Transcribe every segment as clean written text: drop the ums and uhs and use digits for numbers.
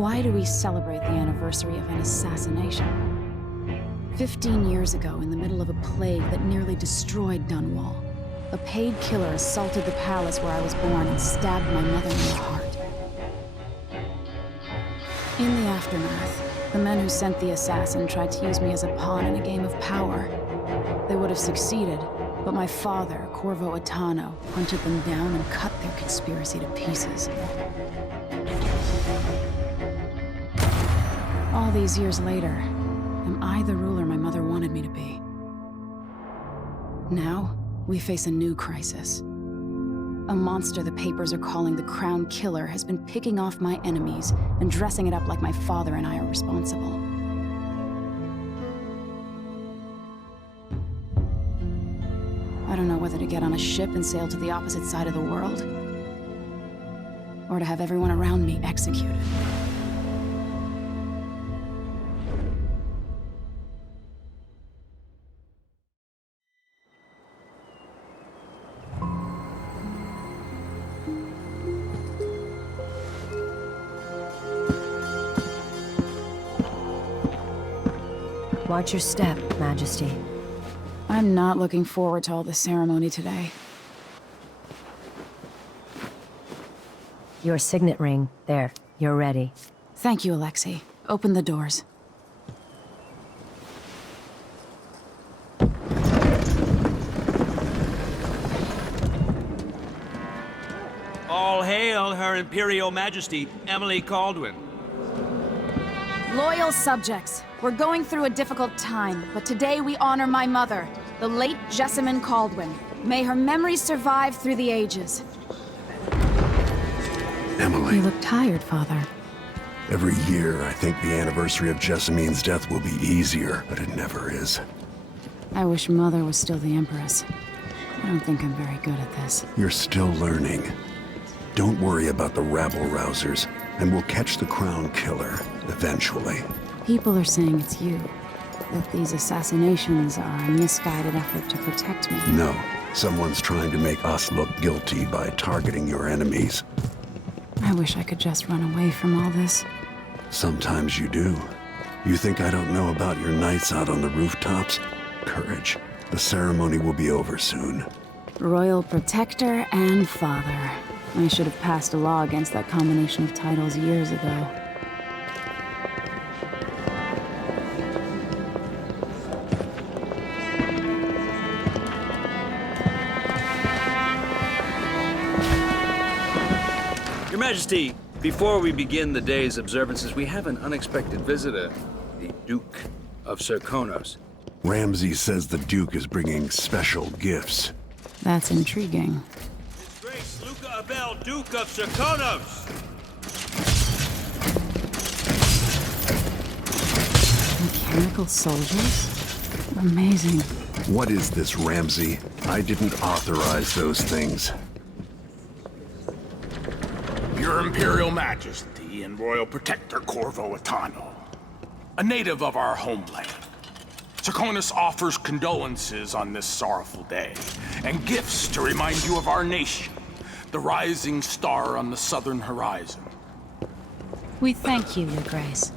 Why do we celebrate the anniversary of an assassination? 15 years ago, in the middle of a plague that nearly destroyed Dunwall, a paid killer assaulted the palace where I was born and stabbed my mother in the heart. In the aftermath, the men who sent the assassin tried to use me as a pawn in a game of power. They would have succeeded, but my father, Corvo Attano, hunted them down and cut their conspiracy to pieces. All these years later, am I the ruler my mother wanted me to be? Now, we face a new crisis. A monster the papers are calling the Crown Killer has been picking off my enemies and dressing it up like my father and I are responsible. I don't know whether to get on a ship and sail to the opposite side of the world, or to have everyone around me executed. Watch your step, Majesty. I'm not looking forward to all the ceremony today. Your signet ring. There, you're ready. Thank you, Alexei. Open the doors. All hail Her Imperial Majesty, Emily Caldwin. Loyal subjects, we're going through a difficult time, but today we honor my mother, the late Jessamine Caldwin. May her memory survive through the ages. Emily. You look tired, Father. Every year, I think the anniversary of Jessamine's death will be easier, but it never is. I wish Mother was still the Empress. I don't think I'm very good at this. You're still learning. Don't worry about the rabble-rousers, and we'll catch the Crown Killer, eventually. People are saying it's you. That these assassinations are a misguided effort to protect me. No. Someone's trying to make us look guilty by targeting your enemies. I wish I could just run away from all this. Sometimes you do. You think I don't know about your nights out on the rooftops? Courage. The ceremony will be over soon. Royal Protector and Father. I should have passed a law against that combination of titles years ago. Your Majesty, before we begin the day's observances, we have an unexpected visitor, the Duke of Serkonos. Ramsay says the Duke is bringing special gifts. That's intriguing. His Grace Luca Abel, Duke of Serkonos! Mechanical soldiers? Amazing. What is this, Ramsay? I didn't authorize those things. Your Imperial Majesty and Royal Protector Corvo Attano, a native of our homeland. Serkonos offers condolences on this sorrowful day, and gifts to remind you of our nation, the rising star on the southern horizon. We thank you, Your Grace.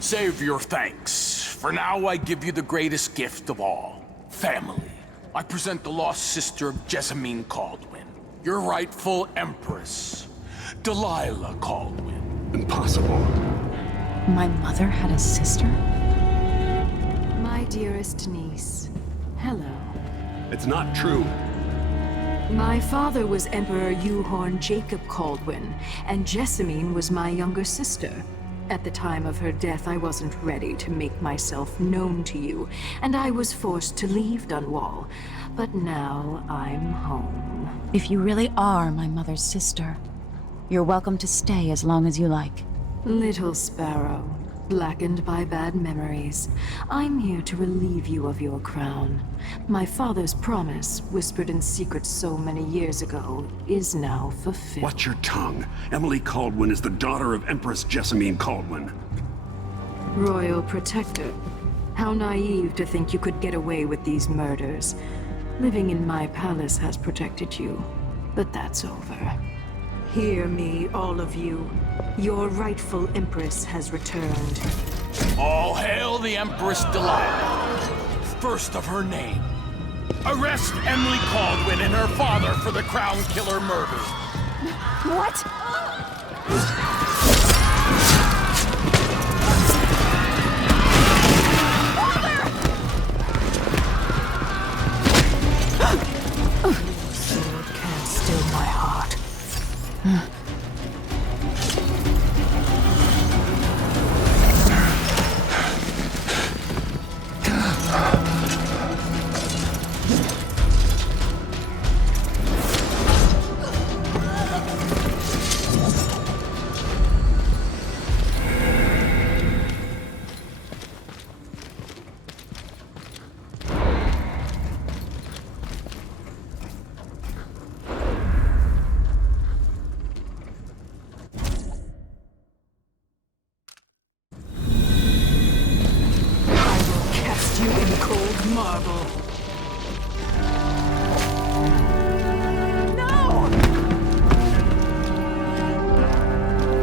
Save your thanks. For now, I give you the greatest gift of all, family. I present the lost sister of Jessamine Caldwin, your rightful Empress, Delilah Caldwin. Impossible. My mother had a sister? My dearest niece, hello. It's not true. My father was Emperor Yuhorn Jacob Caldwin, and Jessamine was my younger sister. At the time of her death, I wasn't ready to make myself known to you, and I was forced to leave Dunwall. But now I'm home. If you really are my mother's sister, you're welcome to stay as long as you like. Little sparrow, blackened by bad memories, I'm here to relieve you of your crown. My father's promise, whispered in secret so many years ago, is now fulfilled. Watch your tongue. Emily Caldwin is the daughter of Empress Jessamine Caldwin. Royal Protector, how naive to think you could get away with these murders. Living in my palace has protected you, but that's over. Hear me, all of you. Your rightful Empress has returned. All hail the Empress Delilah, first of her name. Arrest Emily Caldwin and her father for the Crown Killer murder. What? Sword can't still my heart. You in cold marble. No!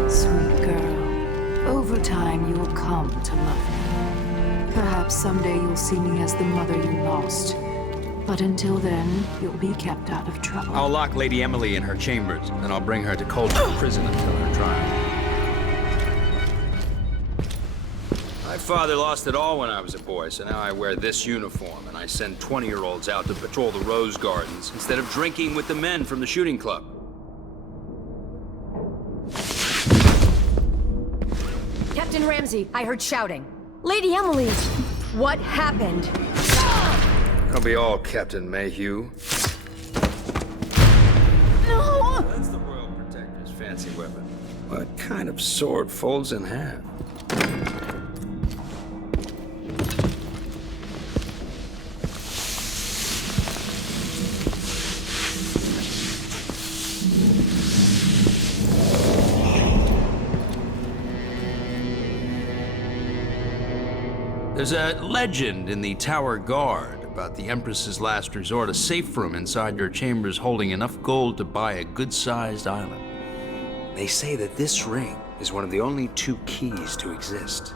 Sweet girl, over time you will come to love me. Perhaps someday you'll see me as the mother you lost. But until then, you'll be kept out of trouble. I'll lock Lady Emily in her chambers, then I'll bring her to Coldstream Prison until her trial. My father lost it all when I was a boy, so now I wear this uniform, and I send 20-year-olds out to patrol the Rose Gardens instead of drinking with the men from the shooting club. Captain Ramsey, I heard shouting. Lady Emily, what happened? I'll be all Captain Mayhew. No! That's the Royal Protector's fancy weapon. What kind of sword folds in half? There's a legend in the Tower Guard about the Empress's last resort, a safe room inside your chambers holding enough gold to buy a good-sized island. They say that this ring is one of the only 2 keys to exist.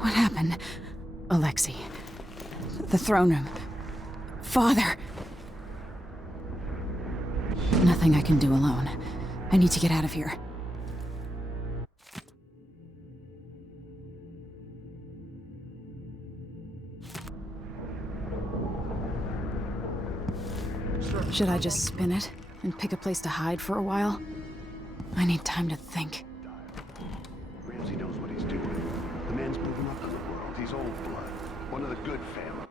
What happened? Alexei. The throne room. Father. Nothing I can do alone. I need to get out of here. Should I just spin it and pick a place to hide for a while? I need time to think. Ramsey knows what he's doing. The man's moving up in the world. He's old blood. One of the good family.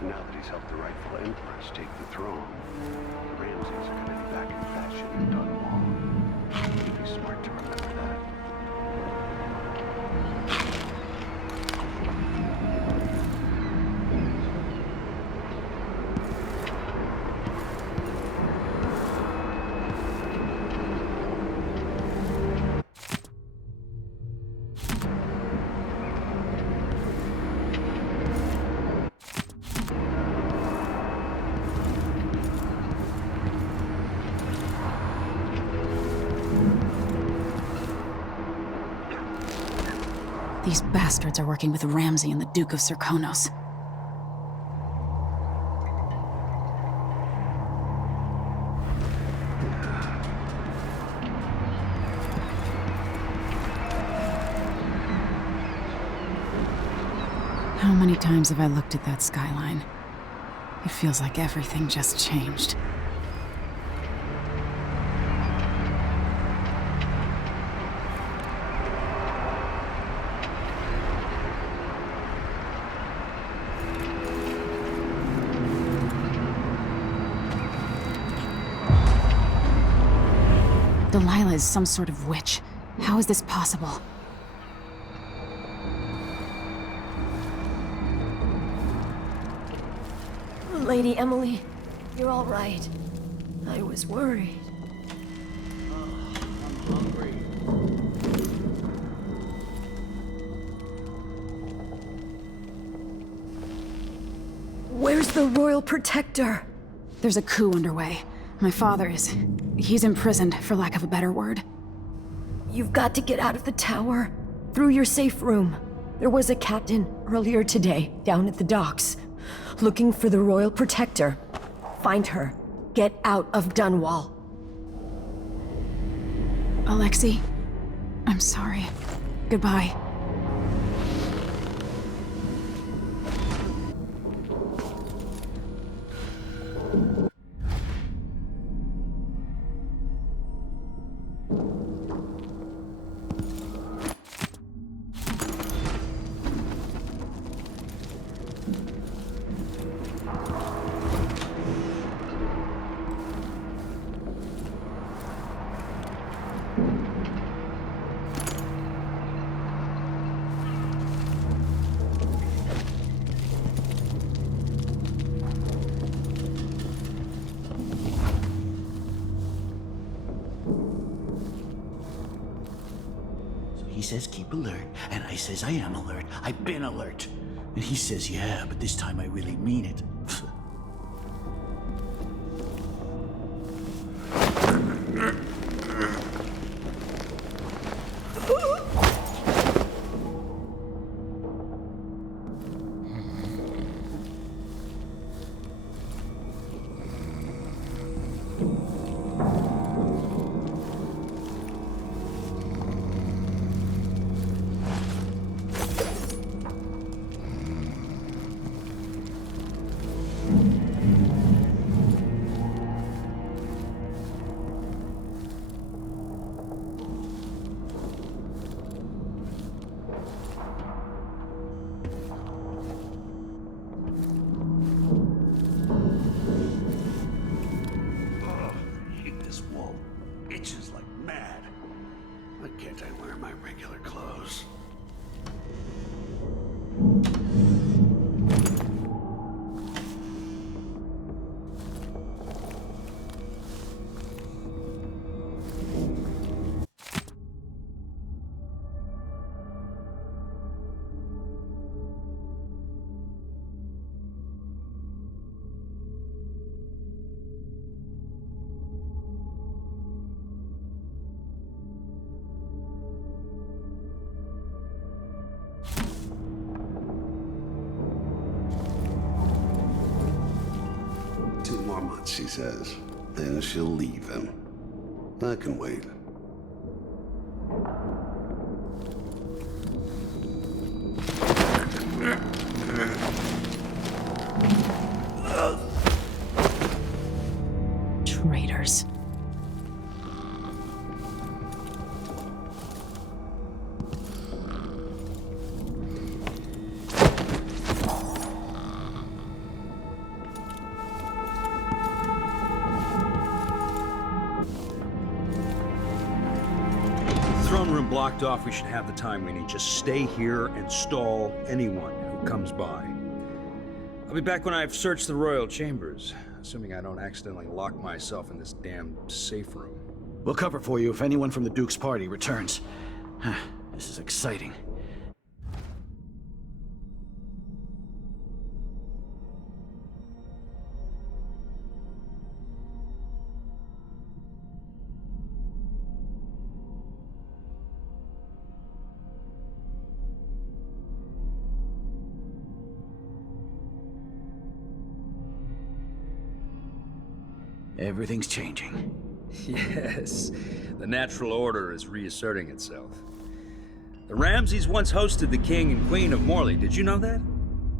Now that he's helped the rightful Empress take the throne, the Ramseys are going to be back in fashion in Dunwall. He'd be smart to remember that. These bastards are working with Ramsey and the Duke of Serkonos. How many times have I looked at that skyline? It feels like everything just changed. Delilah is some sort of witch. How is this possible? Lady Emily, you're all right. I was worried. hungry. Where's the Royal Protector? There's a coup underway. My father is... he's imprisoned, for lack of a better word. You've got to get out of the tower. Through your safe room. There was a captain earlier today, down at the docks, looking for the Royal Protector. Find her. Get out of Dunwall. Alexei, I'm sorry. Goodbye. He says keep alert, and I says I am alert. I've been alert. And he says, yeah, but this time I really mean it. Itches like mad. Why can't I wear my regular clothes? She says. Then she'll leave him. I can wait. Traitors. Blocked off, we should have the time we need. Just stay here and stall anyone who comes by. I'll be back when I've searched the royal chambers, assuming I don't accidentally lock myself in this damn safe room. We'll cover for you if anyone from the Duke's party returns. This is exciting. Everything's changing. Yes, the natural order is reasserting itself. The Ramseys once hosted the King and Queen of Morley. Did you know that?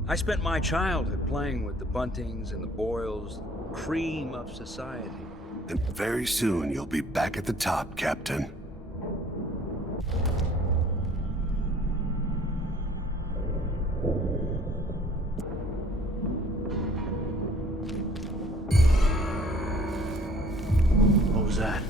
I spent my childhood playing with the Buntings and the Boyles, cream of society. And very soon you'll be back at the top, Captain. What was that?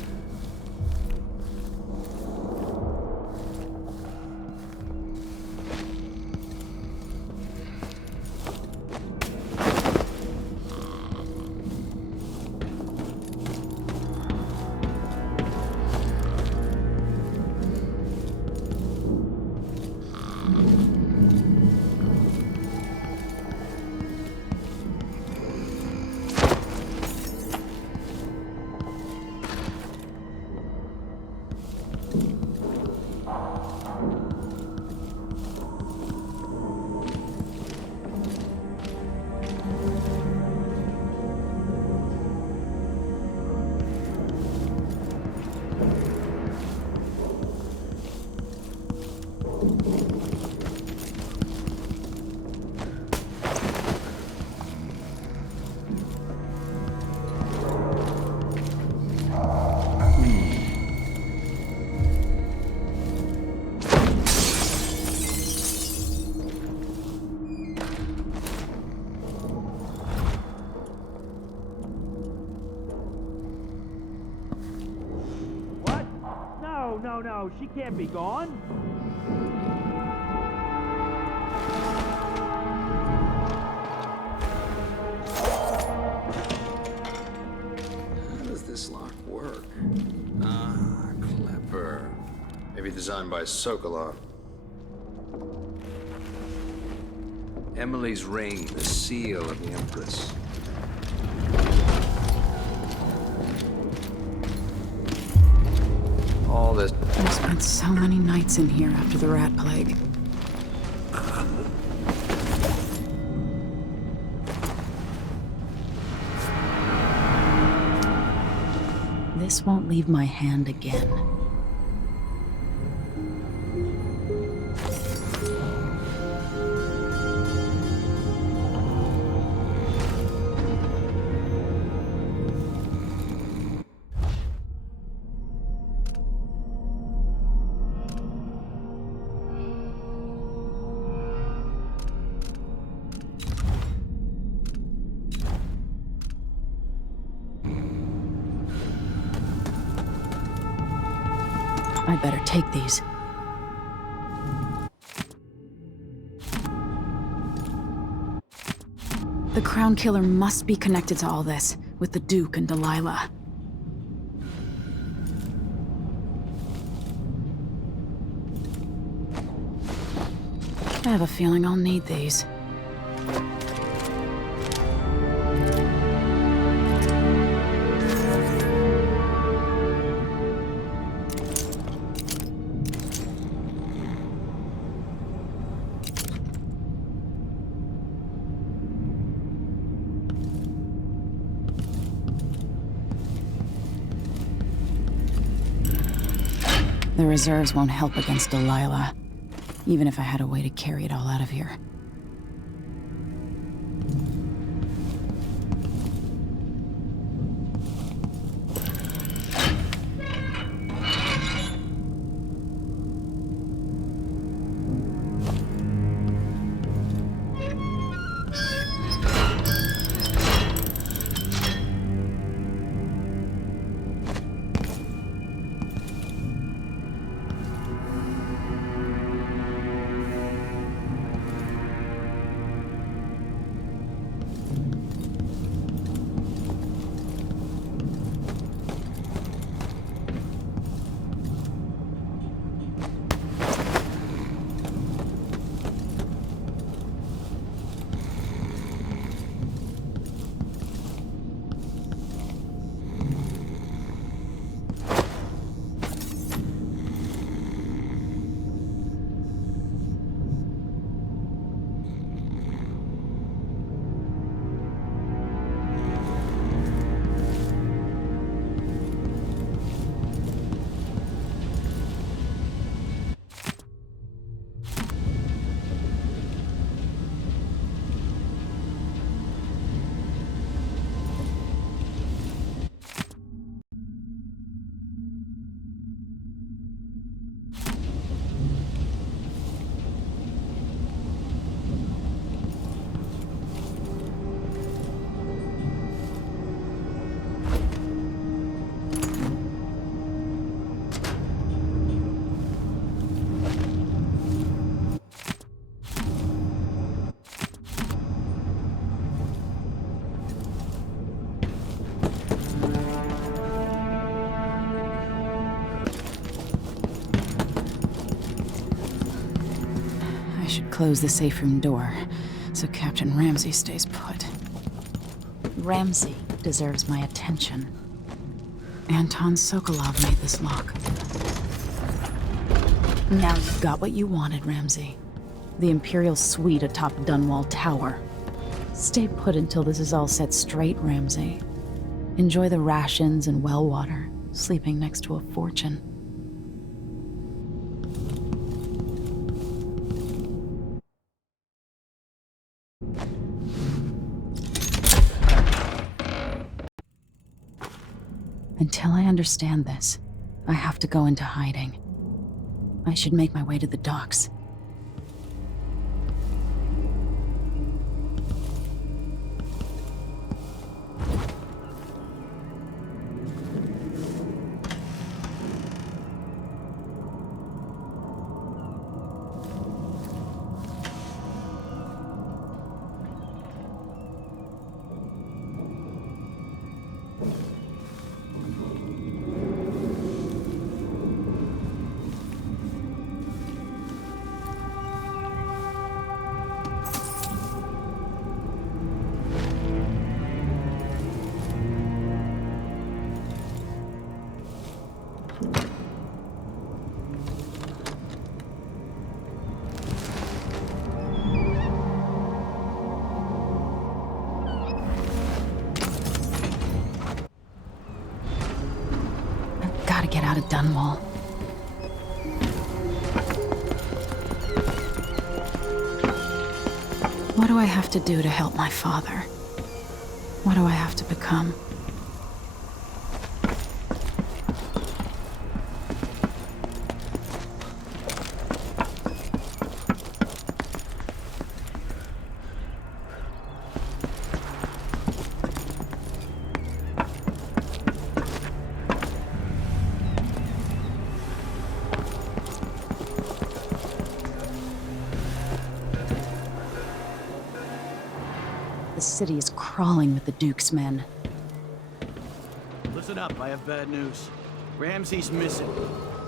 no, she can't be gone. How does this lock work? Ah, clever. Maybe designed by Sokolov. Emily's ring, the seal of the Empress. All this. I spent so many nights in here after the rat plague. This won't leave my hand again. I'd better take these. The Crown Killer must be connected to all this, with the Duke and Delilah. I have a feeling I'll need these. The reserves won't help against Delilah, even if I had a way to carry it all out of here. Close the safe room door, so Captain Ramsey stays put. Ramsey deserves my attention. Anton Sokolov made this lock. Now you've got what you wanted, Ramsey. The Imperial suite atop Dunwall Tower. Stay put until this is all set straight, Ramsey. Enjoy the rations and well water, sleeping next to a fortune. Until I understand this, I have to go into hiding. I should make my way to the docks. gotta get out of Dunwall. What do I have to do to help my father? What do I have to become? The city is crawling with the Duke's men. Listen up, I have bad news. Ramsey's missing.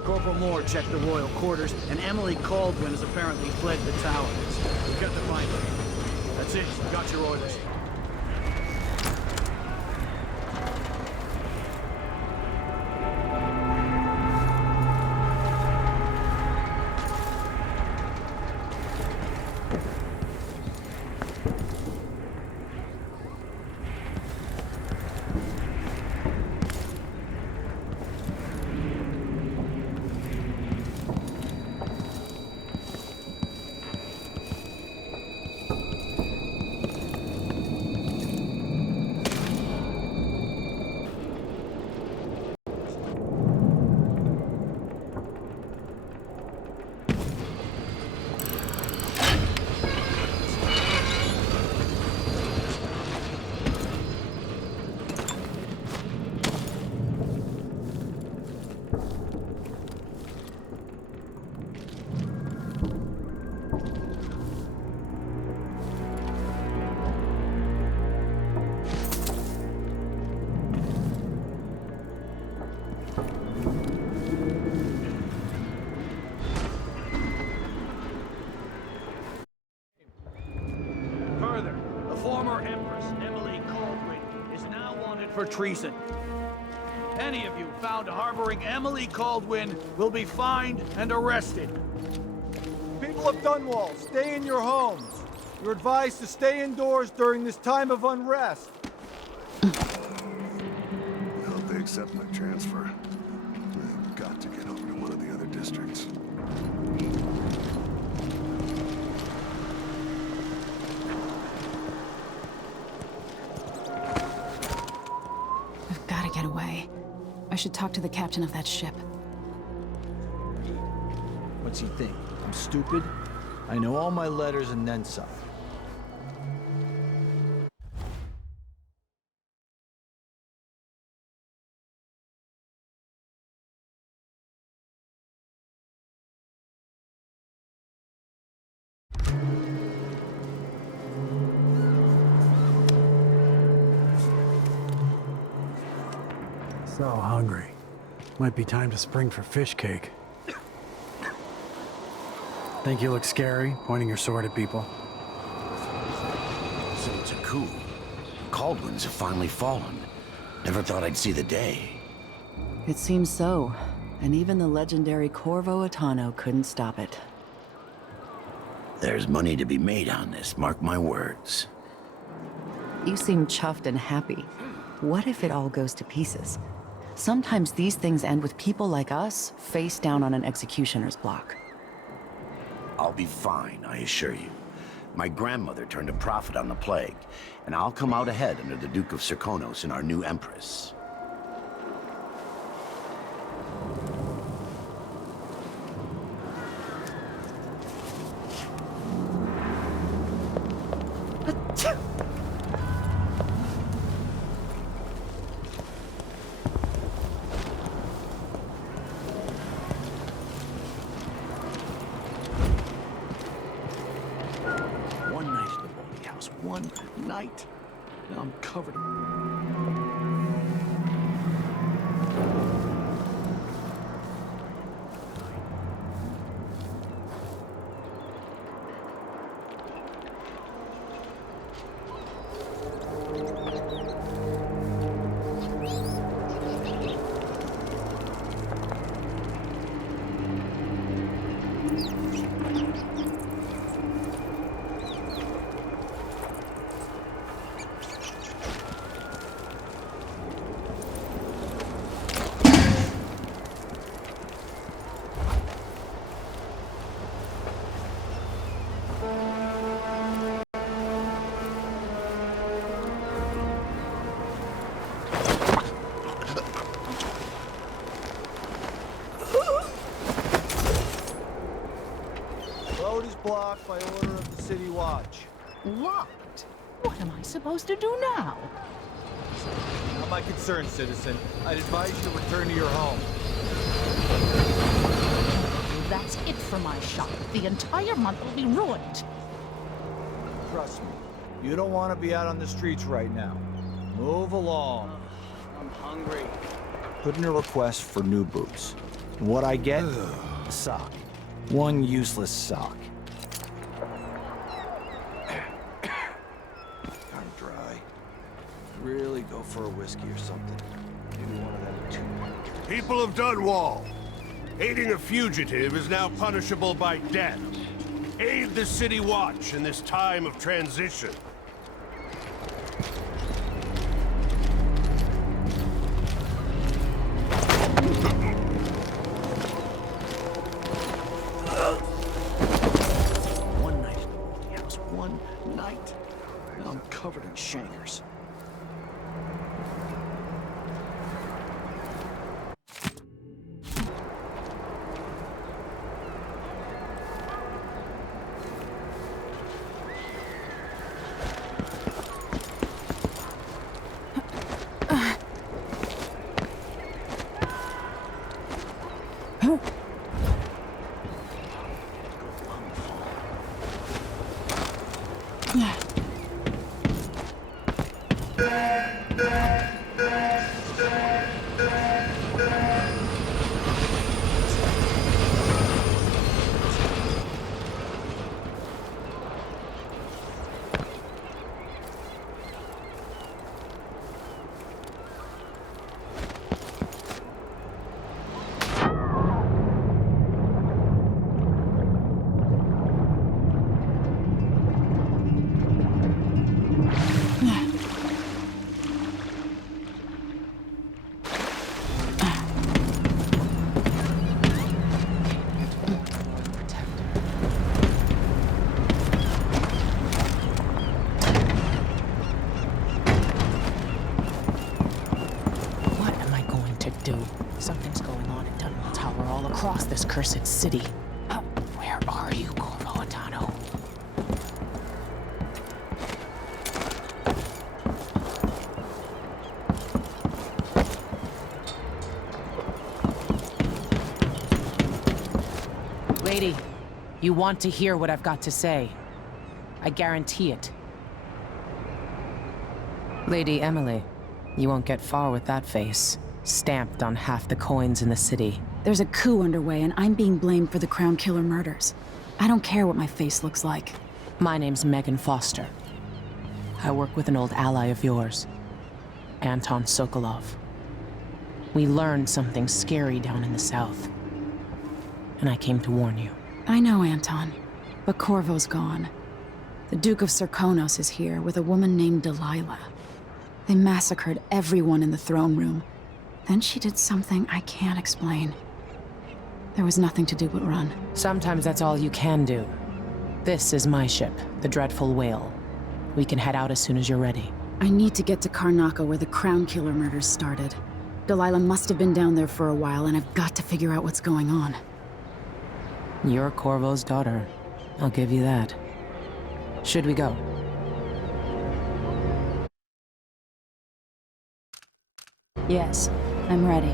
Corporal Moore checked the royal quarters, and Emily Caldwin has apparently fled the towers. We've got to find her. That's it, you got your orders. Former Empress Emily Caldwin is now wanted for treason. Any of you found harboring Emily Caldwin will be fined and arrested. People of Dunwall, stay in your homes. You're advised to stay indoors during this time of unrest. I hope they accept my transfer. I've got to get over to one of the other districts. I've gotta get away. I should talk to the captain of that ship. What's he think? I'm stupid? I know all my letters and then some. So hungry. Might be time to spring for fish cake. Think you look scary, pointing your sword at people? So it's a coup. Caldwins have finally fallen. Never thought I'd see the day. It seems so. And even the legendary Corvo Attano couldn't stop it. There's money to be made on this, mark my words. You seem chuffed and happy. What if it all goes to pieces? Sometimes these things end with people like us face down on an executioner's block. I'll be fine, I assure you. My grandmother turned a profit on the plague, and I'll come out ahead under the Duke of Serkonos and our new Empress. One night at the bowling house, one night. Now I'm covered in... blocked by order of the City Watch. Locked? What am I supposed to do now? Not my concern, citizen. I'd advise you to return to your home. That's it for my shop. The entire month will be ruined. Trust me, you don't want to be out on the streets right now. Move along. I'm hungry. Put in a request for new boots. And what I get? A sock. One useless sock. I'm dry. Really go for a whiskey or something. Maybe one of them two. People of Dunwall, aiding a fugitive is now punishable by death. Aid the City Watch in this time of transition. One night in the house. One night. Now I'm covered in shankers. Something's going on in Dunwall Tower all across this cursed city. Where are you, Corvo Atano? Lady, you want to hear what I've got to say. I guarantee it. Lady Emily, you won't get far with that face. Stamped on half the coins in the city. There's a coup underway, and I'm being blamed for the Crown Killer murders. I don't care what my face looks like. My name's Megan Foster. I work with an old ally of yours, Anton Sokolov. We learned something scary down in the south, and I came to warn you. I know, Anton, but Corvo's gone. The Duke of Serkonos is here with a woman named Delilah. They massacred everyone in the throne room. Then she did something I can't explain. There was nothing to do but run. Sometimes that's all you can do. This is my ship, the Dreadful Whale. We can head out as soon as you're ready. I need to get to Karnaca where the Crown Killer murders started. Delilah must have been down there for a while, and I've got to figure out what's going on. You're Corvo's daughter. I'll give you that. Should we go? Yes, I'm ready.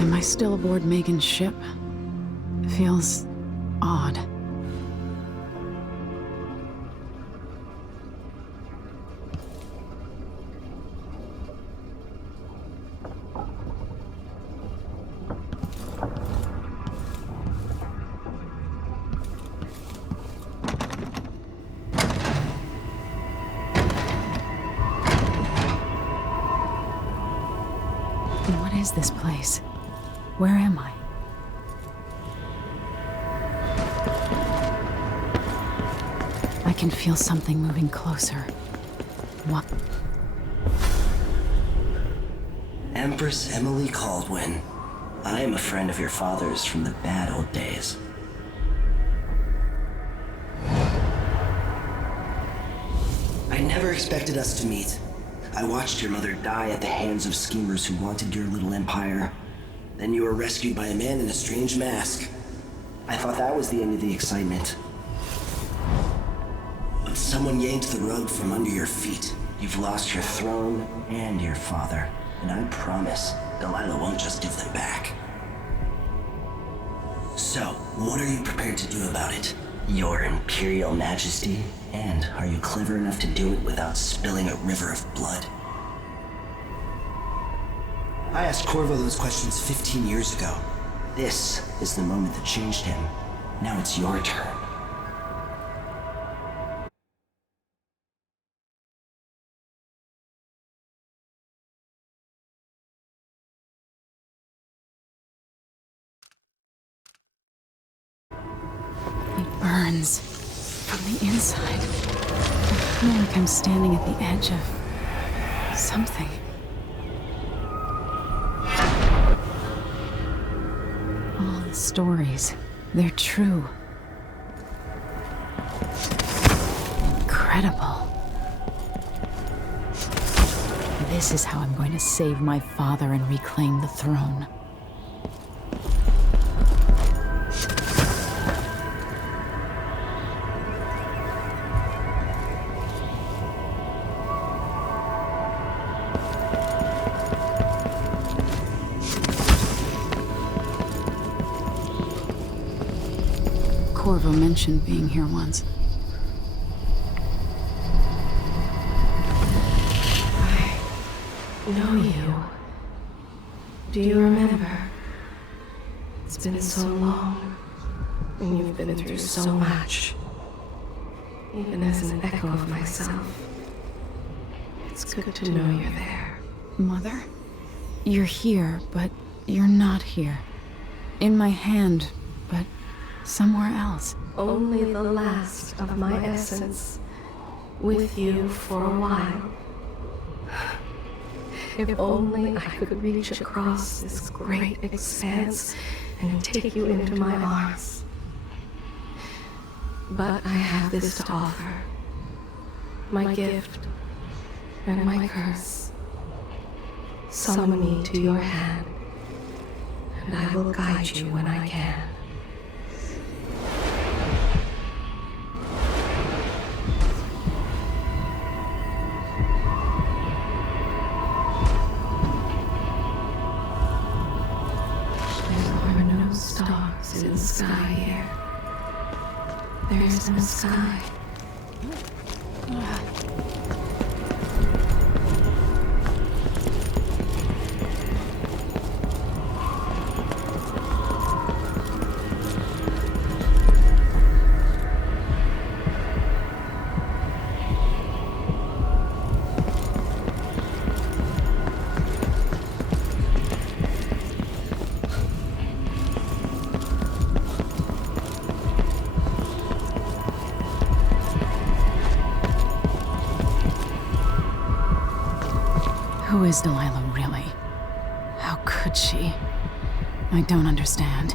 Am I still aboard Megan's ship? Feels odd. is this place? Where am I? I can feel something moving closer. What? Empress Emily Caldwin. I am a friend of your father's from the bad old days. I never expected us to meet. I watched your mother die at the hands of schemers who wanted your little empire. Then you were rescued by a man in a strange mask. I thought that was the end of the excitement. But someone yanked the rug from under your feet. You've lost your throne and your father. And I promise, Delilah won't just give them back. So, what are you prepared to do about it? Your Imperial Majesty? And are you clever enough to do it without spilling a river of blood? I asked Corvo those questions 15 years ago. This is the moment that changed him. Now it's your turn. It burns from the inside. I feel like I'm standing at the edge of something. All the stories, they're true. Incredible. This is how I'm going to save my father and reclaim the throne. Corvo mentioned being here once. I know you. Do you remember? It's been so long, and you've been through so much. Even as an echo of myself, it's good to know you're there. Mother? You're here, but you're not here. In my hand, but somewhere else. Only the last of my essence, with you for a while. If only I could reach across this great expanse and take you into my arms. But I have this to offer. My gift and my curse. Summon me to your hand, and I will guide you when I can. Stars in the sky here. There is no sky. Who is Delilah really? How could she? I don't understand.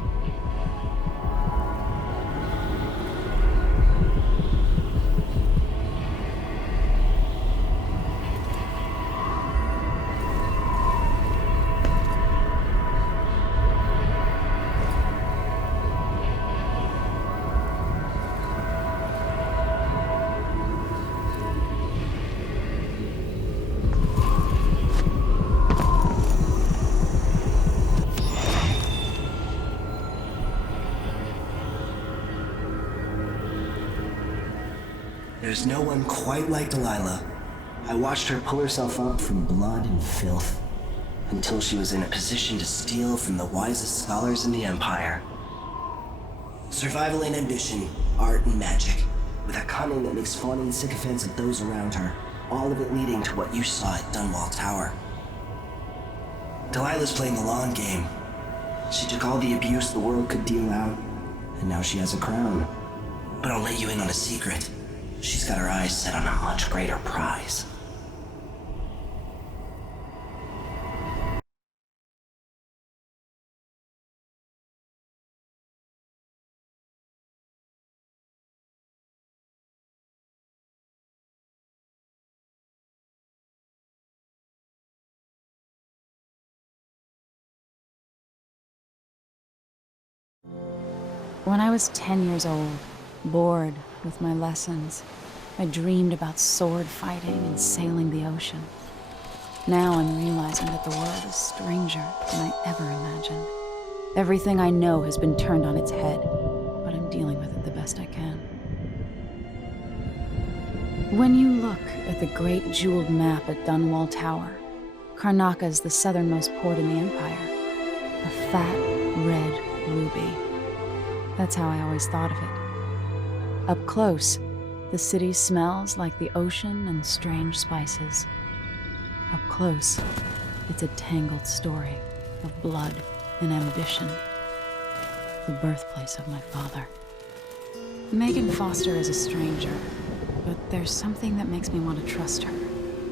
There's no one quite like Delilah. I watched her pull herself up from blood and filth, until she was in a position to steal from the wisest scholars in the Empire. Survival and ambition, art and magic, with a cunning that makes fawning sycophants of those around her, all of it leading to what you saw at Dunwall Tower. Delilah's playing the long game. She took all the abuse the world could deal out, and now she has a crown. But I'll let you in on a secret. She's got her eyes set on a much greater prize. When I was 10 years old, bored with my lessons, I dreamed about sword fighting and sailing the ocean. Now I'm realizing that the world is stranger than I ever imagined. Everything I know has been turned on its head, but I'm dealing with it the best I can. When you look at the great jeweled map at Dunwall Tower, Karnaca is the southernmost port in the Empire. A fat, red ruby. That's how I always thought of it. Up close, the city smells like the ocean and strange spices. Up close, it's a tangled story of blood and ambition. The birthplace of my father. Megan Foster is a stranger, but there's something that makes me want to trust her,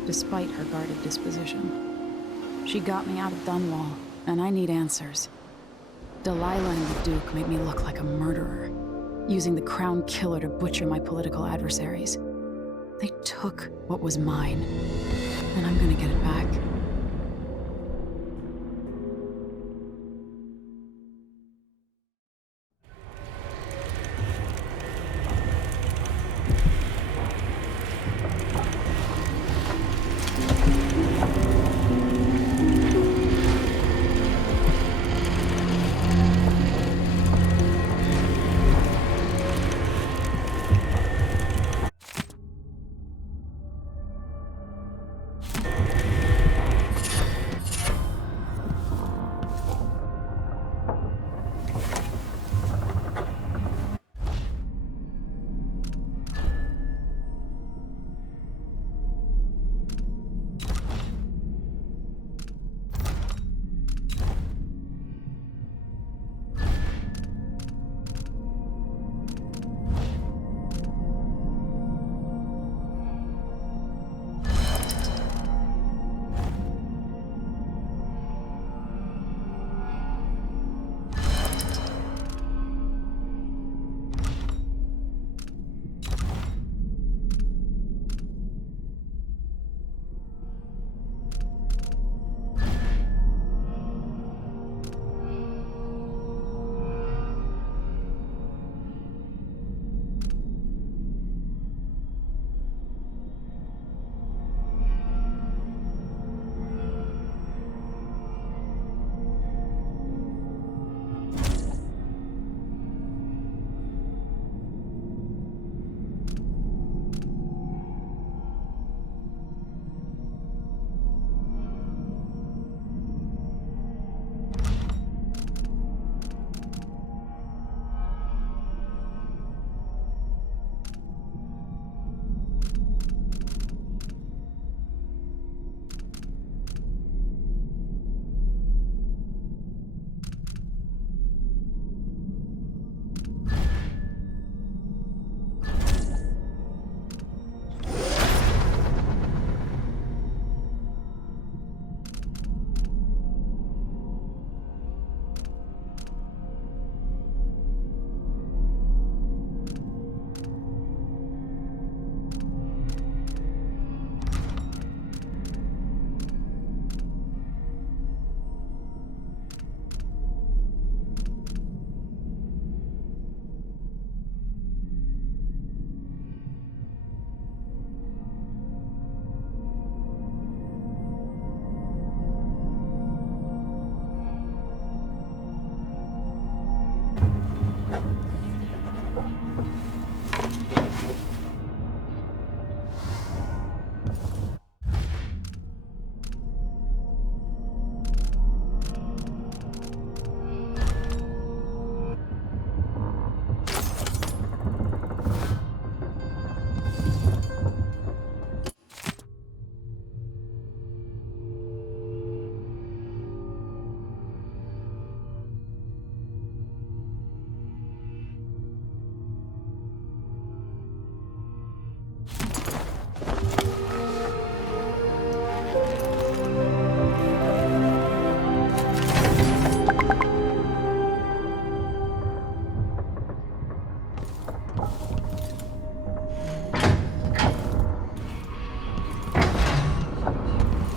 despite her guarded disposition. She got me out of Dunwall, and I need answers. Delilah and the Duke made me look like a murderer, using the Crown Killer to butcher my political adversaries. They took what was mine, and I'm gonna get it back.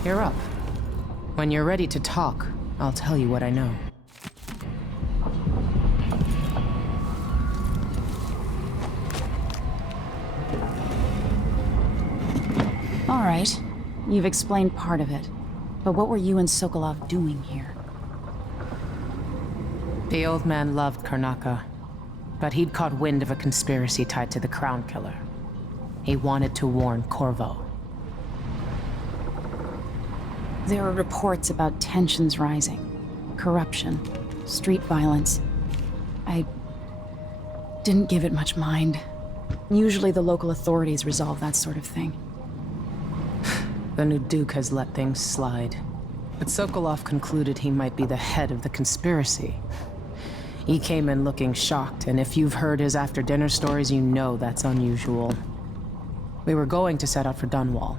You're up. When you're ready to talk, I'll tell you what I know. All right. You've explained part of it. But what were you and Sokolov doing here? The old man loved Karnaka, but he'd caught wind of a conspiracy tied to the Crown Killer. He wanted to warn Corvo. There are reports about tensions rising, corruption, street violence. I didn't give it much mind. Usually the local authorities resolve that sort of thing. The new Duke has let things slide. But Sokolov concluded he might be the head of the conspiracy. He came in looking shocked, and if you've heard his after-dinner stories, you know that's unusual. We were going to set out for Dunwall,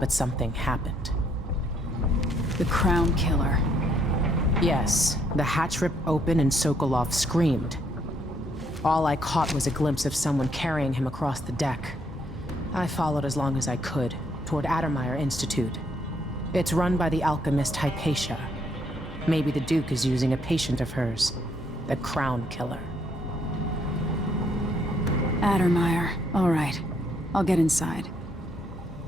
but something happened. The Crown Killer. Yes, the hatch ripped open and Sokolov screamed. All I caught was a glimpse of someone carrying him across the deck. I followed as long as I could, toward Addermeyer Institute. It's run by the alchemist Hypatia. Maybe the Duke is using a patient of hers, the Crown Killer. Addermeyer. All right. I'll get inside.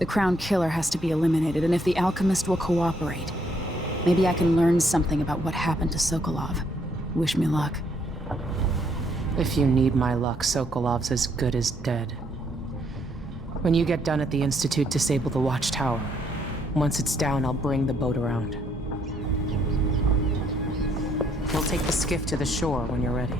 The Crown Killer has to be eliminated, and if the alchemist will cooperate, maybe I can learn something about what happened to Sokolov. Wish me luck. If you need my luck, Sokolov's as good as dead. When you get done at the Institute, disable the watchtower. Once it's down, I'll bring the boat around. We'll take the skiff to the shore when you're ready.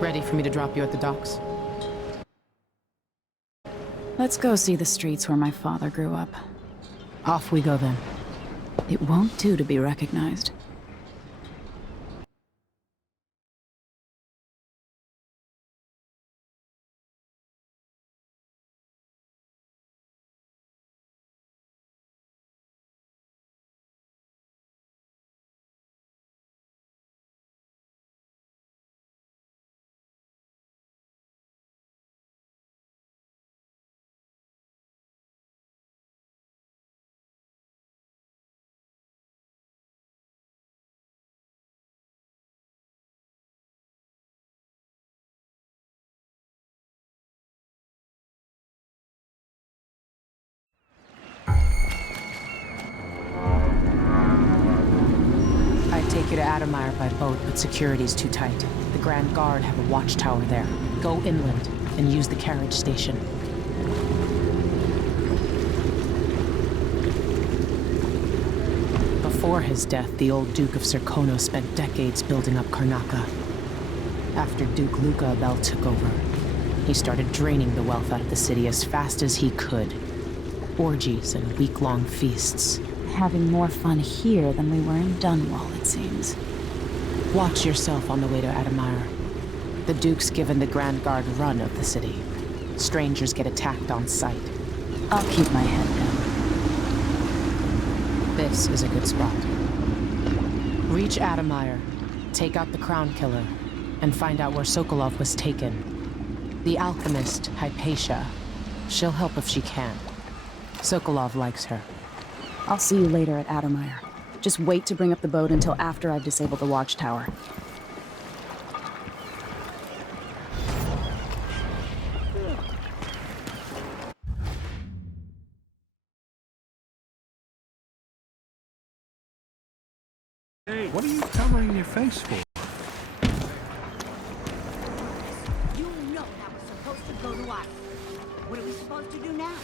Ready for me to drop you at the docks? Let's go see the streets where my father grew up. Off we go then. It won't do to be recognized. Take you to Addermeyer by boat, but security's too tight. The Grand Guard have a watchtower there. Go inland and use the carriage station. Before his death, the old Duke of Serkonos spent decades building up Karnaka. After Duke Luca Abel took over, he started draining the wealth out of the city as fast as he could. Orgies and week-long feasts. Having more fun here than we were in Dunwall, it seems. Watch yourself on the way to Addermeyer. The Duke's given the Grand Guard run of the city. Strangers get attacked on sight. I'll keep my head down. This is a good spot. Reach Addermeyer, take out the Crown Killer, and find out where Sokolov was taken. The alchemist, Hypatia. She'll help if she can. Sokolov likes her. I'll see you later at Addermeyer. Just wait to bring up the boat until after I've disabled the watchtower. Hey, what are you covering your face for? You know that was supposed to go to us. What are we supposed to do now?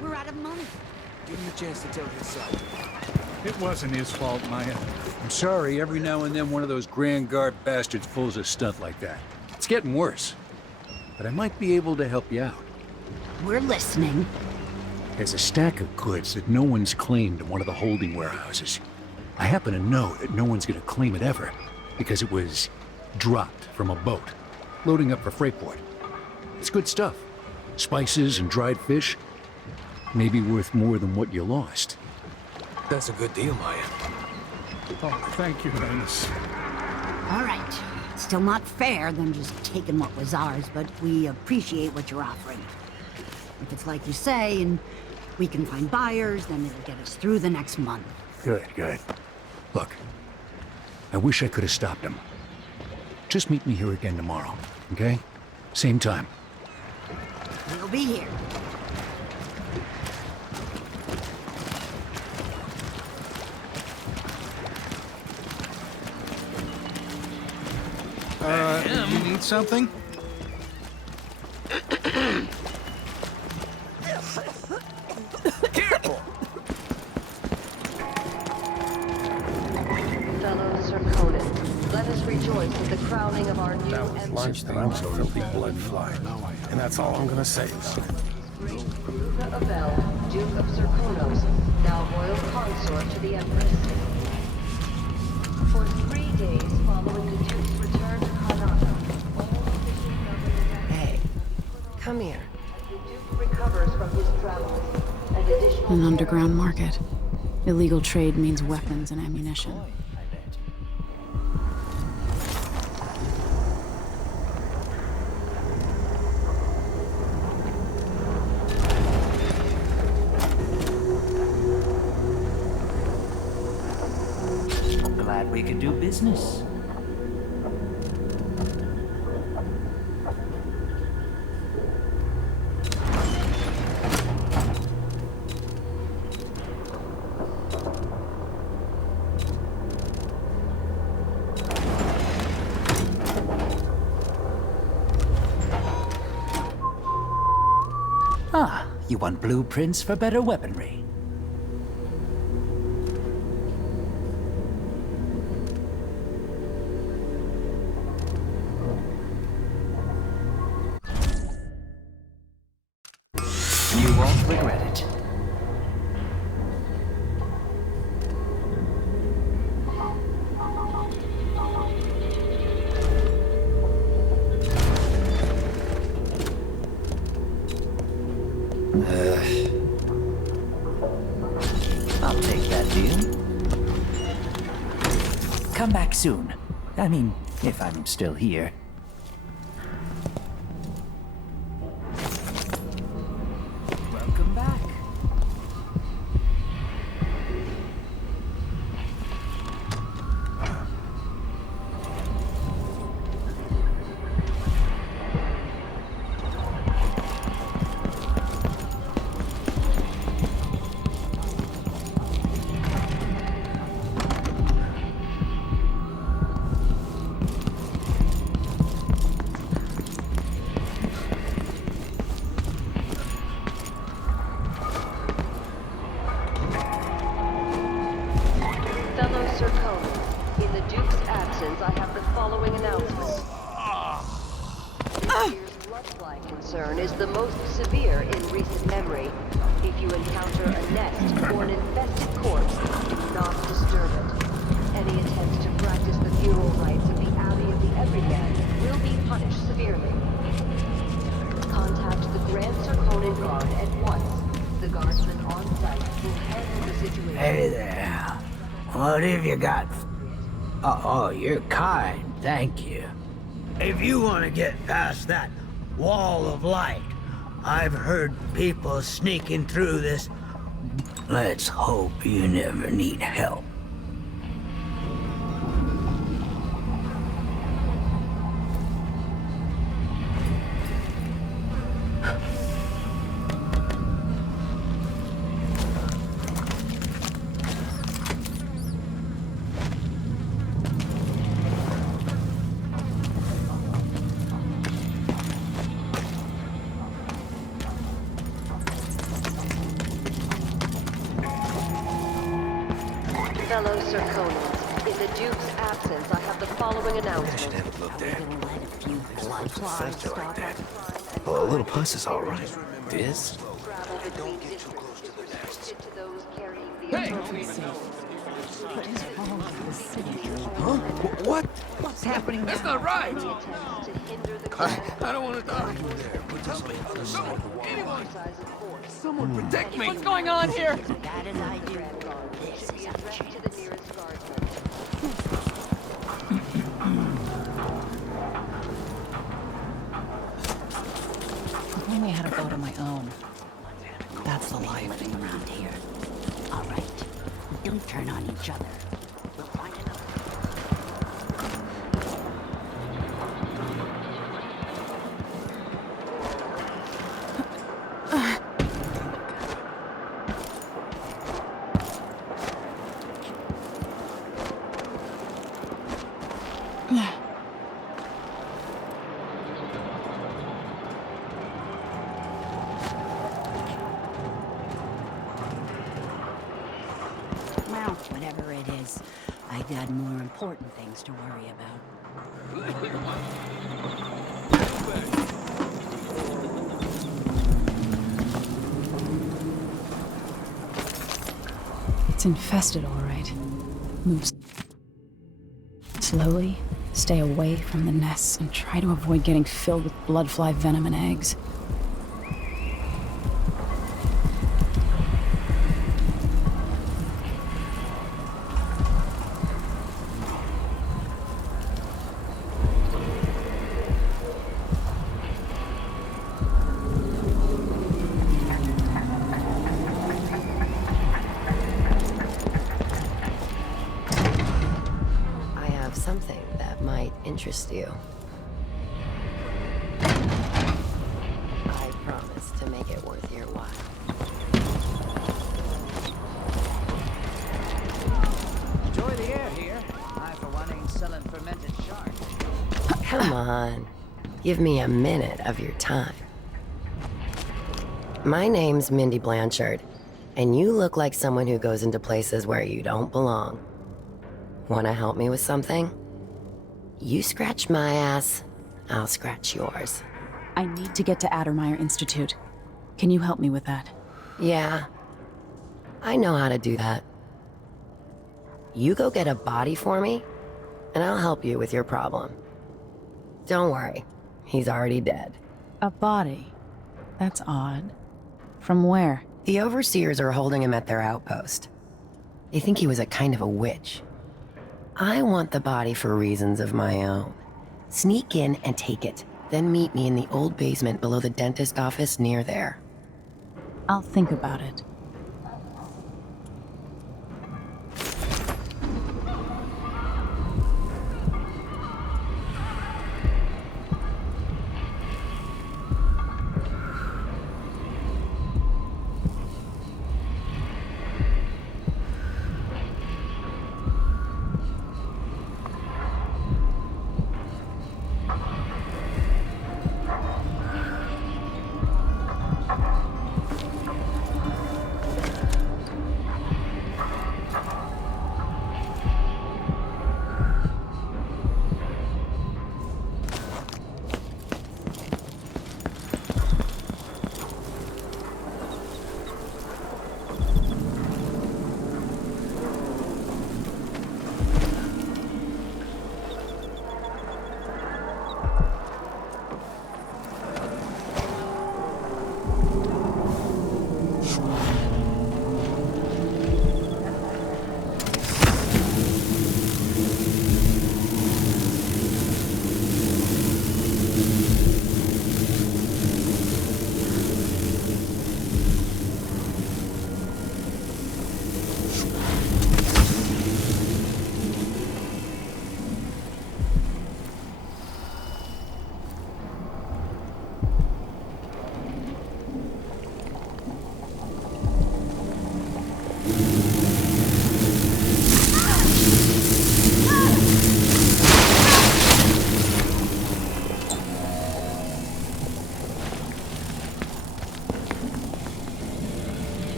We're out of money. Give him a chance to tell his side. It wasn't his fault, Maya. I'm sorry, every now and then one of those Grand Guard bastards pulls a stunt like that. It's getting worse. But I might be able to help you out. We're listening. There's a stack of goods that no one's claimed in one of the holding warehouses. I happen to know that no one's gonna claim it ever, because it was dropped from a boat, loading up for Freightport. It's good stuff. Spices and dried fish. Maybe worth more than what you lost. That's a good deal, Maya. Oh, thank you, Ernest. All right. Still not fair, them just taking what was ours, but we appreciate what you're offering. If it's like you say, and we can find buyers, then it'll get us through the next month. Good, good. Look, I wish I could have stopped him. Just meet me here again tomorrow, okay? Same time. We'll be here. You need something? Careful! Fellow Sir Conan, let us rejoice at the crowning of our new emperor. Lunch that I'm so filthy blood fly. And that's all I'm gonna say about it. Luca Abel, Duke of Zirconos, now royal consort to the Empress. For 3 days following the Duke's return to Karnataka, Hey, come here. the Duke recovers from his travels, and additional An underground market. Illegal trade means weapons and ammunition. Glad we could do business. Ah, you want blueprints for better weaponry? You won't regret it. I'll take that deal. Come back soon. I mean, if I'm still here. Welcome back. Fellow Sir Conan, in the Duke's absence, I have the following announcement. This year's bloodfly concern is the most severe in recent memory. If you encounter a nest or an infested corpse, do not disturb it. Any attempt to practice the funeral rites of the Abbey of the Everyman will be punished severely. Contact the Grand Sir Conan Guard at once. The guardsmen on site will handle the situation. Hey there. What have you got? Oh, you're kind. Thank you. If you want to get past that wall of light, I've heard people sneaking through this. Let's hope you never need help. Fellow Serkonans, in the Duke's absence, I have the following announcement. I should have it looked at. Let a few blood flies Faster like stop that. us. Well, a little pus is all right. This? Travel between districts is restricted to those carrying the appropriate What is wrong with this city? Huh? What? What's happening That's now? not right. to hinder the I don't want to die. Tell me, someone, anyone, someone protect me. What's going on here? Bad as I do, this is our to chance. the nearest guardsman. If only I had a boat of my own. That's the life. Living around here. All right. Don't turn on each other. We'll find another. Well, whatever it is, I got more important things to worry about. It's infested, all right. Move slowly, stay away from the nests, and try to avoid getting filled with bloodfly venom and eggs. I have something that might interest you. I promise to make it worth your while. Enjoy the air here. I, for one, ain't selling fermented shark. Come on. Give me a minute of your time. My name's Mindy Blanchard, and you look like someone who goes into places where you don't belong. Wanna help me with something? You scratch my ass, I'll scratch yours. I need to get to Addermeyer Institute. Can you help me with that? Yeah, I know how to do that. You go get a body for me, and I'll help you with your problem. Don't worry, he's already dead. A body? That's odd. From where? The overseers are holding him at their outpost. They think he was a kind of a witch. I want the body for reasons of my own. Sneak in and take it, then meet me in the old basement below the dentist office near there. I'll think about it.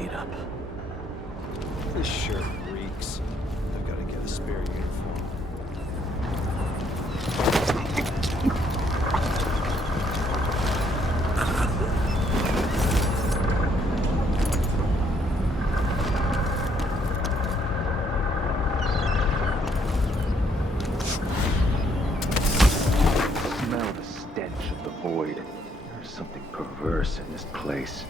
feet up. This shirt reeks. I've got to get a spare uniform. Smell the stench of the void. There's something perverse in this place.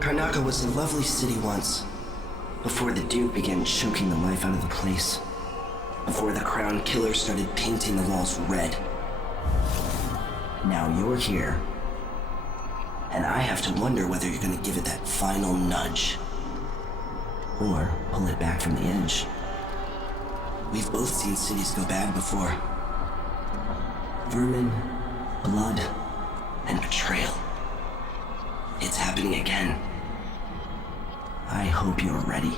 Karnaca was a lovely city once, before the Duke began choking the life out of the place. Before the Crown Killer started painting the walls red. Now you're here, and I have to wonder whether you're gonna give it that final nudge, or pull it back from the edge. We've both seen cities go bad before. Vermin, blood, and betrayal. It's happening again. I hope you're ready.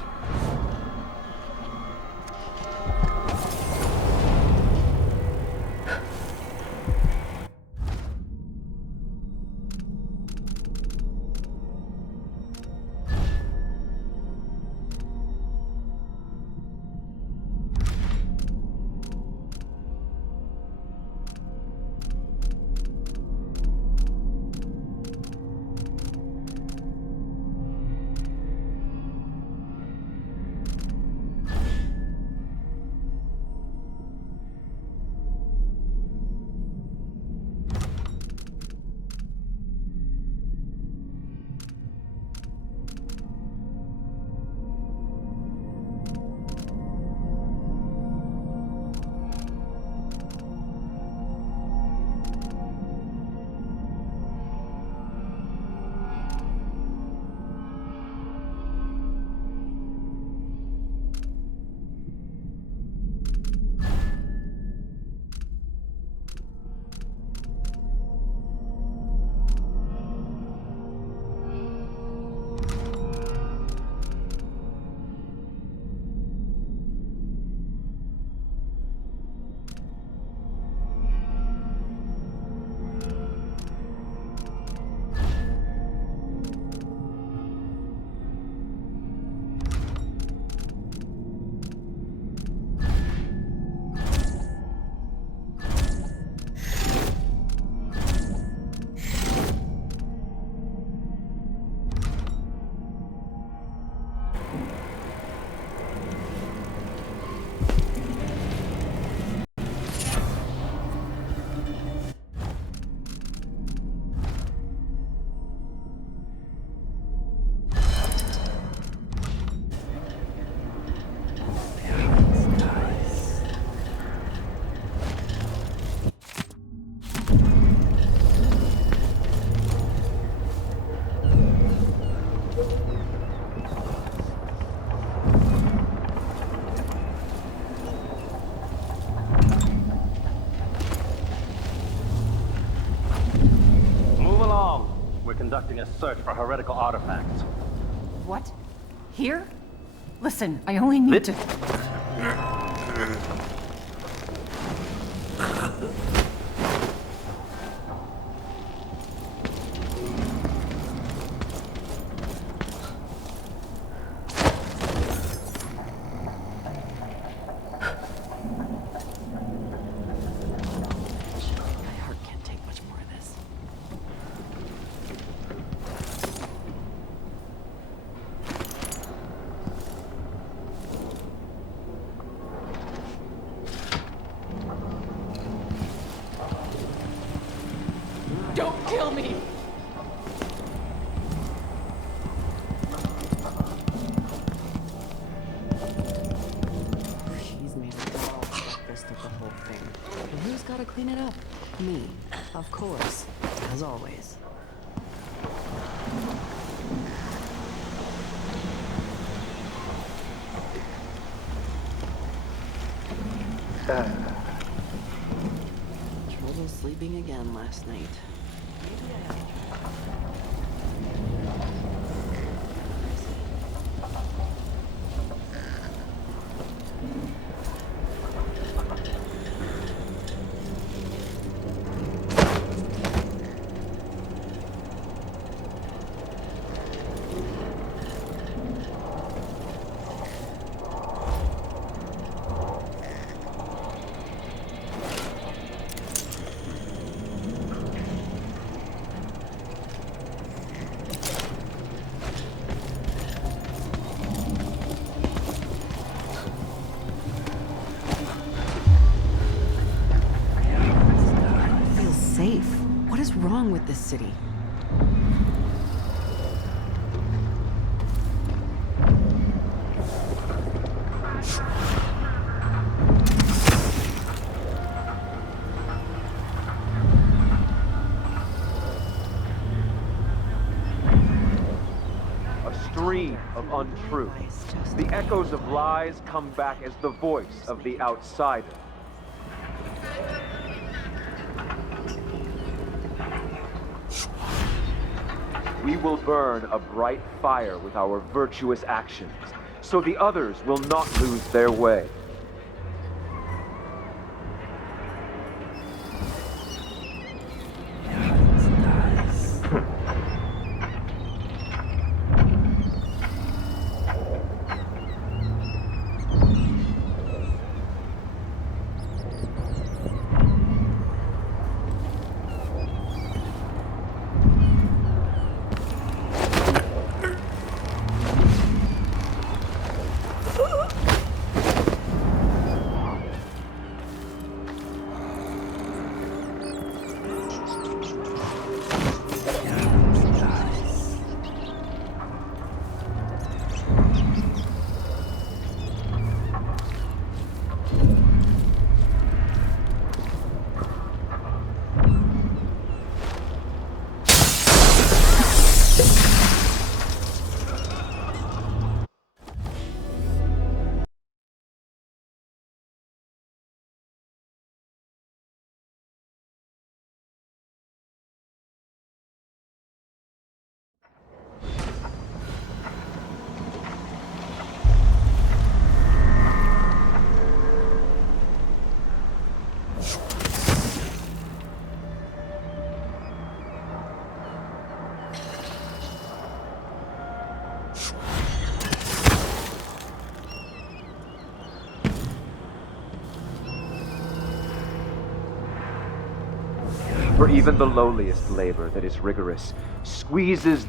Conducting a search for heretical artifacts. What? Here? Listen, I only need to... Don't kill me! She's made a ball breakfast of the whole thing. And who's gotta clean it up? Me, of course, as always. Trouble sleeping again last night. Safe. What is wrong with this city? A stream of untruth. The echoes of lies come back as the voice of the outsider. We will burn a bright fire with our virtuous actions, so the others will not lose their way. For even the lowliest labor that is rigorous squeezes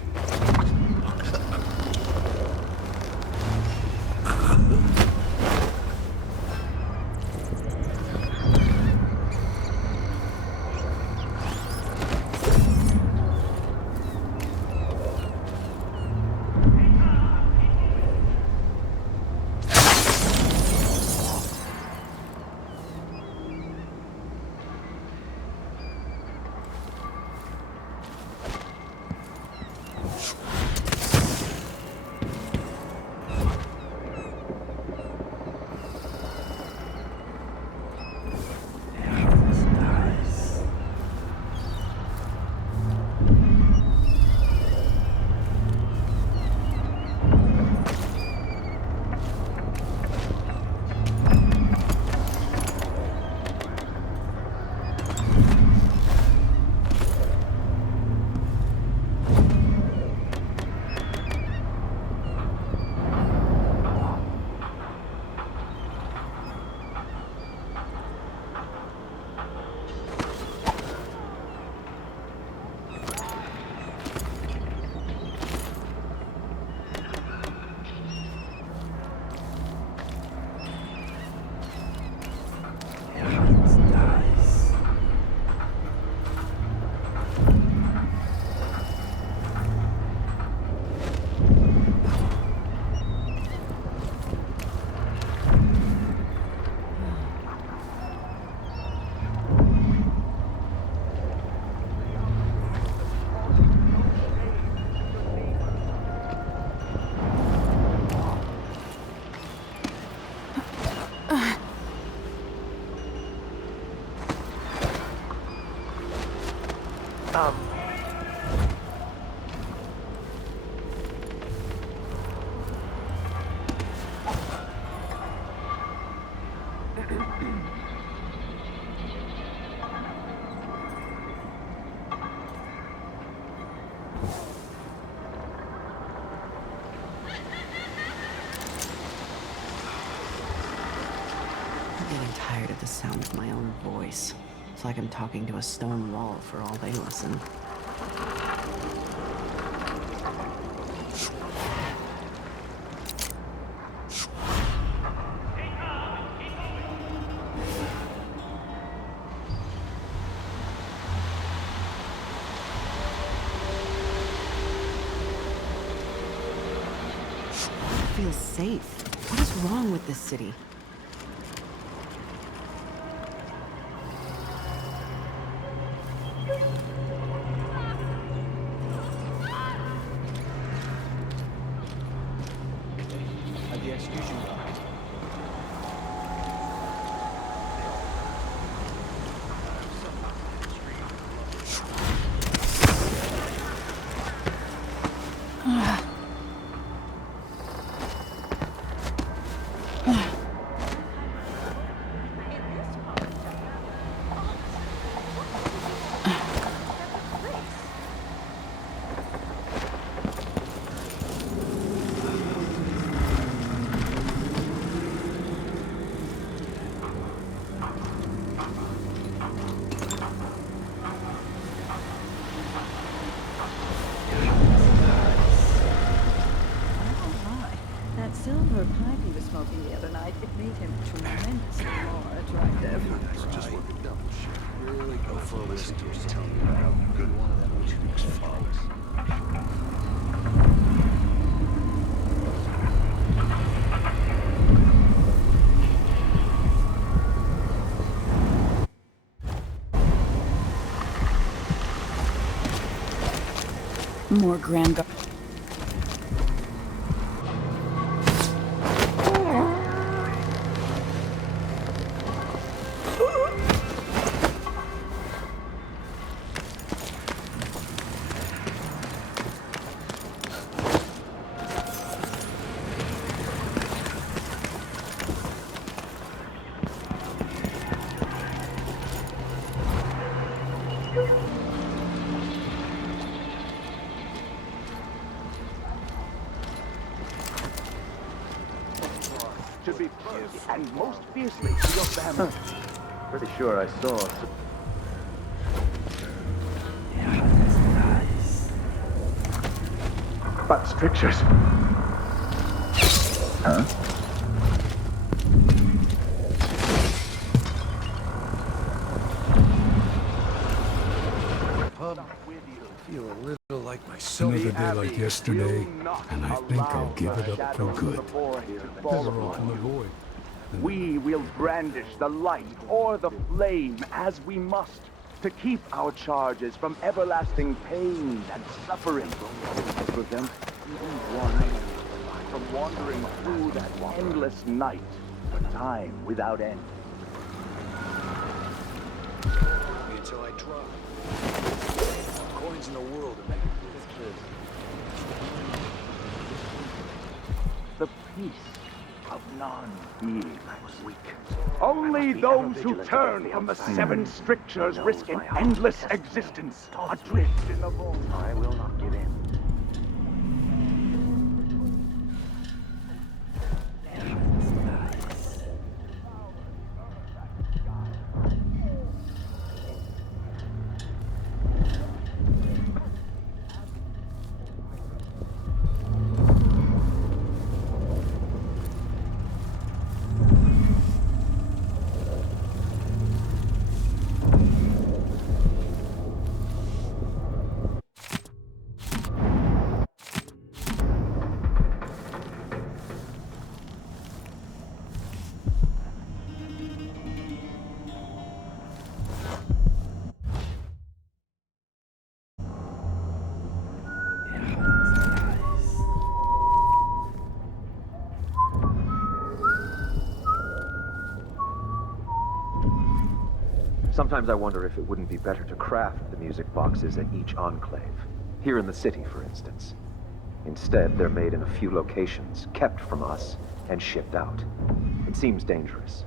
I'm getting tired of the sound of my own voice. It's like I'm talking to a stone wall for all they listen. I feel safe. What is wrong with this city? At the execution yard. That silver pipe he was smoking the other night, it made him tremendously more attractive. Just work a double shift. Really go for a listen to us tell you how good one of them chicks follows. More Grand Guard. To be first and most fiercely to your family. Pretty sure I saw. But strictures. Huh? Feel a little like myself. Another day like yesterday, and I think I'll give it up for good. Better off in the void. We will brandish the light or the flame as we must to keep our charges from everlasting pain and suffering. To prevent even one from wandering through that endless night for time without end. Until I drop. Coins in the world to make it The peace of non-being weak. Only those who turn from the seven strictures risk an endless existence, adrift in the void. I will not give in. Sometimes I wonder if it wouldn't be better to craft the music boxes at each enclave. Here in the city, for instance. Instead, they're made in a few locations, kept from us, and shipped out. It seems dangerous.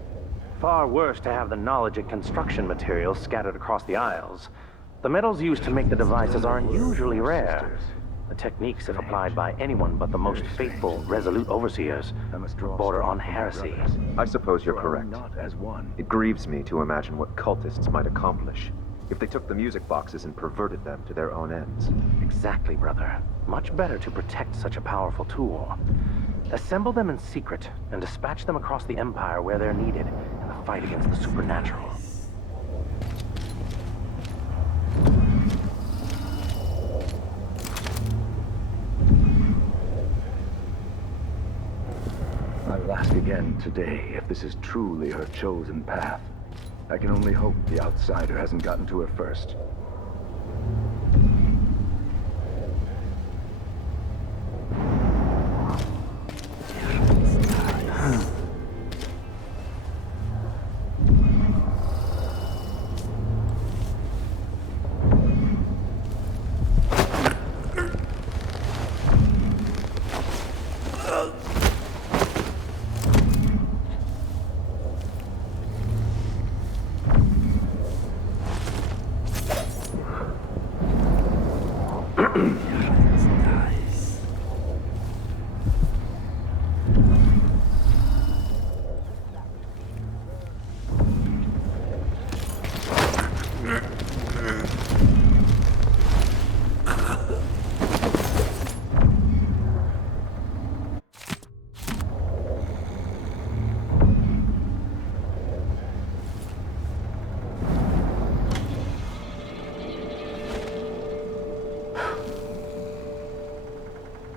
Far worse to have the knowledge and construction materials scattered across the aisles. The metals used to make the devices are unusually rare. The techniques, if applied by anyone but the most faithful, resolute overseers, border on heresy. I suppose you're correct. Not as one. It grieves me to imagine what cultists might accomplish if they took the music boxes and perverted them to their own ends. Exactly, brother. Much better to protect such a powerful tool. Assemble them in secret and dispatch them across the Empire where they're needed in the fight against the supernatural. I'll ask again today if this is truly her chosen path. I can only hope the outsider hasn't gotten to her first.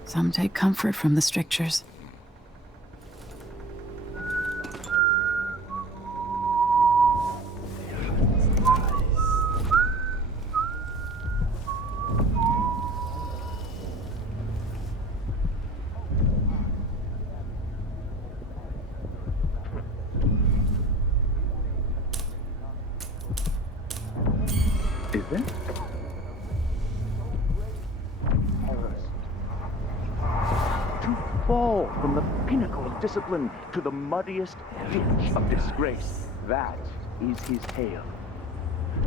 Some take comfort from the strictures. Is it? To fall from the pinnacle of discipline to the muddiest ditch of disgrace. That is his tale.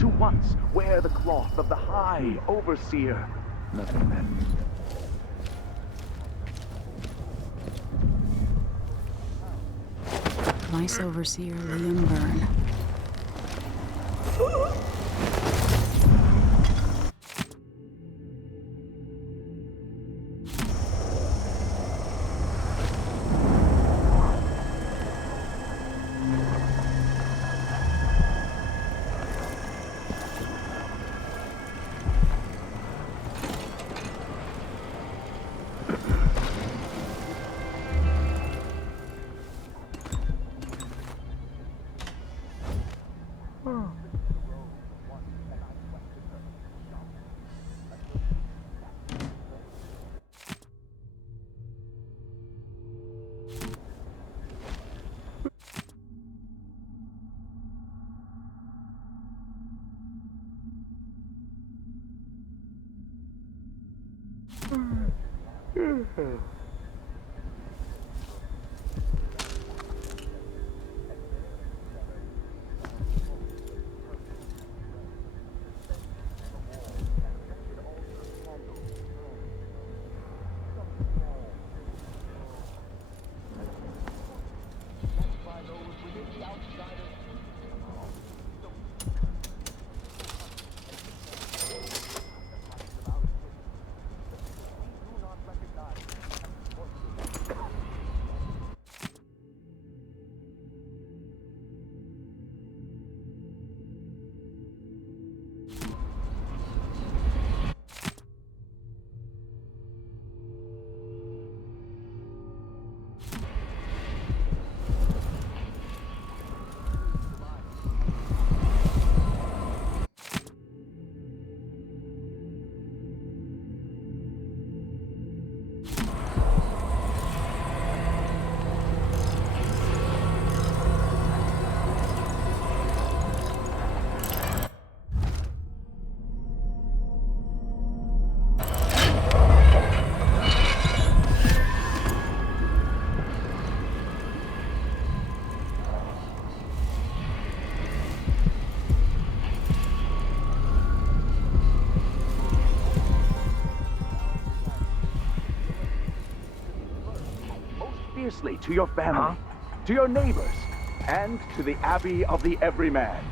To once wear the cloth of the High Overseer. Nothing then. Vice Overseer Liam Byrne. to your family, to your neighbors, and to the Abbey of the Everyman.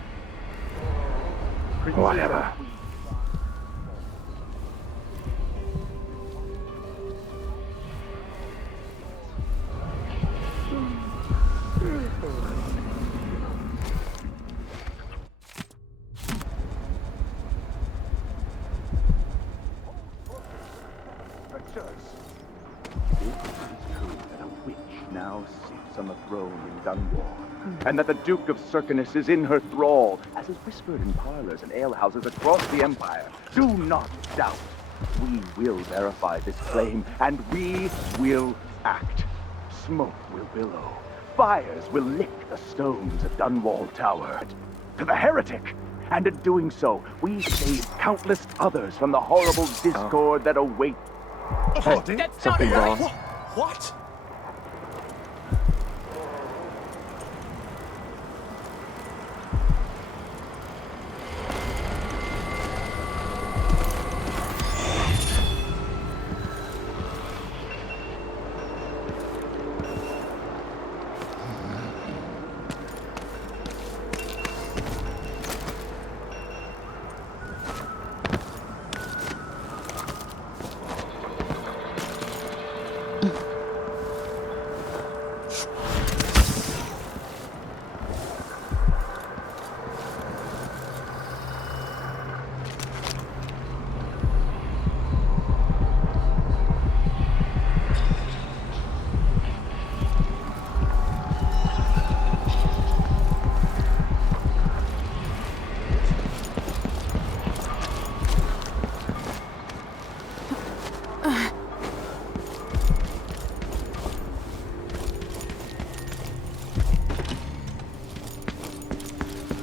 Whatever. Now sits on the throne in Dunwall, and that the Duke of Circinus is in her thrall, as is whispered in parlors and alehouses across the Empire. Do not doubt. We will verify this claim, and we will act. Smoke will billow. Fires will lick the stones of Dunwall Tower. To the heretic! And in doing so, we save countless others from the horrible discord that awaits. Hey, something wrong. What?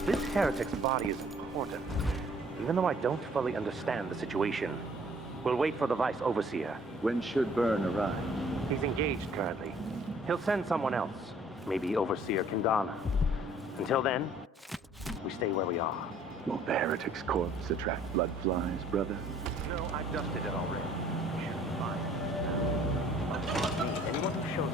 This heretic's body is important, even though I don't fully understand the situation. We'll wait for the Vice Overseer. When should Byrne arrive? He's engaged currently. He'll send someone else, maybe Overseer Kindana. Until then, we stay where we are. Won't the heretic's corpse attract blood flies, brother? No, I've dusted it already. We should be fine. Anyone who shows